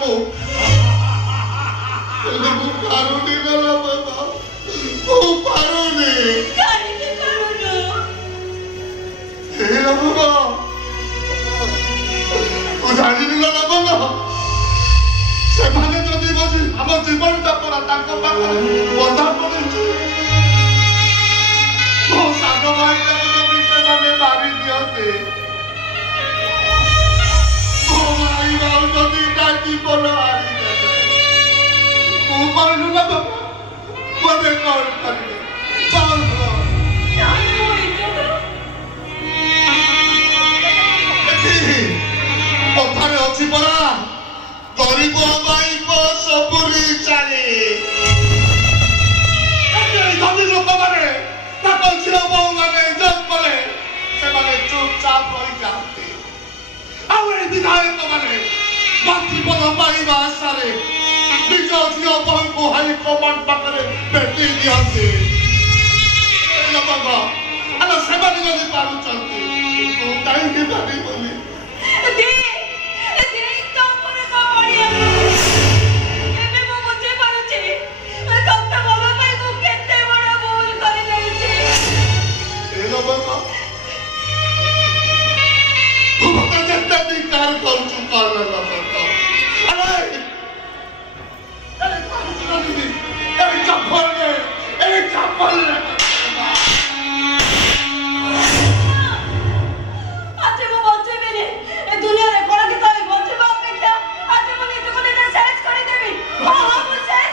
को पारुनी गला बाबा ओ पारुनी काहे के करूनु हे बाबा ओ जानी गला बाबा ସେମାନେ ଯଦି ବସି ଆମ ଜୀବନଟା ପୁରା ତାଙ୍କ ପାଖରେ ବନ୍ଧା ପଡ଼ିଛି ମୋ ସାନ ଭାଇଟାକୁ ଯଦି ସେମାନେ ମାରି ଦିଅନ୍ତି ମୋ ଭାଇ ଭାଉଜ ଦିଟା ଜୀବନ ହାରିଦେବେ ମୁଁ କହିଲୁ ନା ବାବା ମୋତେ କଣ କରିବେ କଥାରେ ଅଛି ପରା गरीब भाई को सबुरी चाले धनी लोक माने ताको झियो बहु माने जब बोले से माने चुपचाप रही जाते आउ ए विधायक माने मंत्री पद पाइबा आशारे निज झियो बहु को हाई कमांड पाखरे बेटी दियते ए बाबा अला सेबानी जदी पारु चलते तो काई के पारी बोली दे कार कर चुका ना पता अरे चप्पल ने आज वो बच्चे मेरे ए दुनिया रे कोना के तो बच्चे बाप में क्या आज वो ने तो ने सेट कर देबी हां हां वो सेट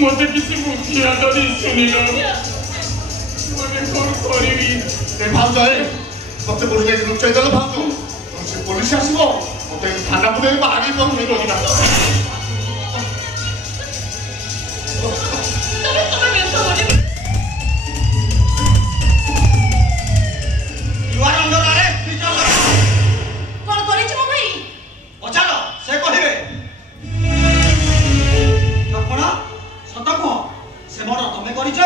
मते किसी बुझिया तो नहीं सुनी लो मने कौन करिवी ए भाव जाए मते बोल के लुचाई देला भाव तो से पुलिस आसीबो मते थाना पुलिस बाहरी तो नहीं रहिना तमे व्यस्त हो जे you are under arrest mister कोन करि छ भाई पचालो से कहिबे आपण सत को से मोर तमे करिछ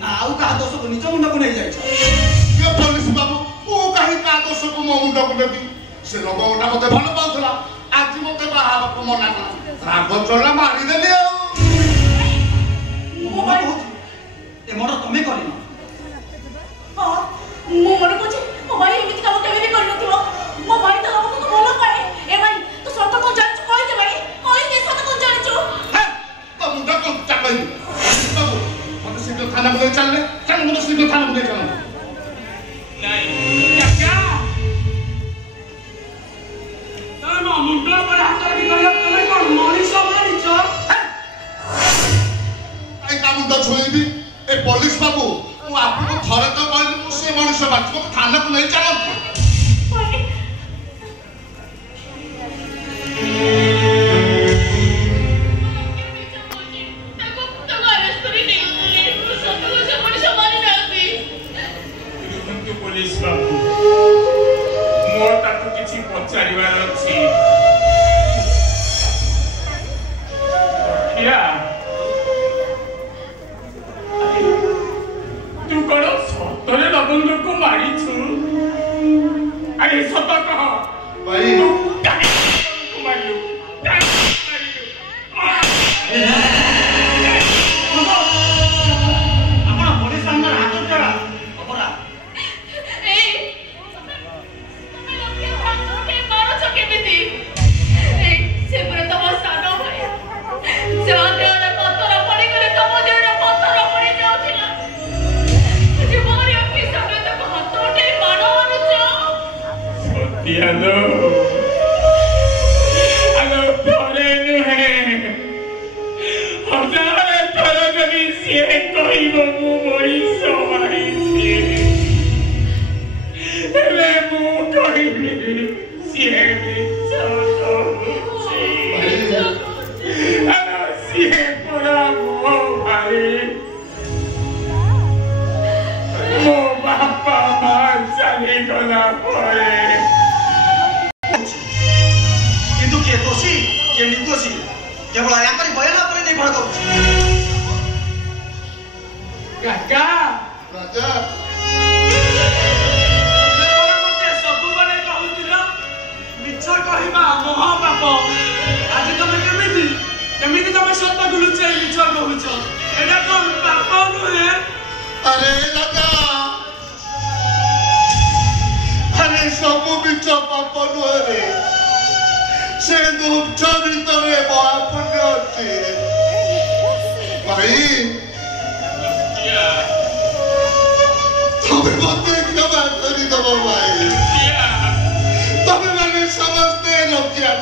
ना आउ का दोष को निज मुंड को नै जाइछ ये पुलिस बाबू ओ काहे का दोष को मो मुंड को देबी से लोगोटा मते भल पाउथला आज मते बाहा को मना कला राग चला मारी देली मोबाइल ए मोर तमे करिनो हां मो मन को जे मोबाइल एमिति काम केबे भी कर नथिबो मोबाइल तो हमको तो भलो पाए ए भाई तो सत को जान कोइ दे भाई कोइ दे सत को जान छु है तो मुंडा को चाकई बाबू मते सीधे थाना में चलने चल मुंडा सीधे थाना में चल मुंड छुएबी ए पुलिस बाबू मु आपको थरे तो कहली मु से मनुष्य बात को थाना को नहीं चलत पुलिस बाबू मो ताकू किछि पचारिवार अछि या तू कोन सतरे लबंग को मारी छु अरे सत कह भाई को मारियो ଆପଣ ପୋଲିସ ସାମ୍ନାରେ ହାତ ଉଠାଇବା ଅପରାଧ किंतु किए दोषी किए निर्दोषी केवल याकरी बयान पर निर्भर करूछि काका राजा मते सब बने कहउतिल मिछ कहिबा महापाप आज तमे केमिति तमे सत्य गुलुचे मिछ कहउछ एटा कोन पाप नुहे अरे राजा अरे सबु बिच पाप नुहे से दुख भीतर बहुत पुण्य अच्छे भाई तमें मत क्षमा कर दो भाई तमें मैंने समझते रखिया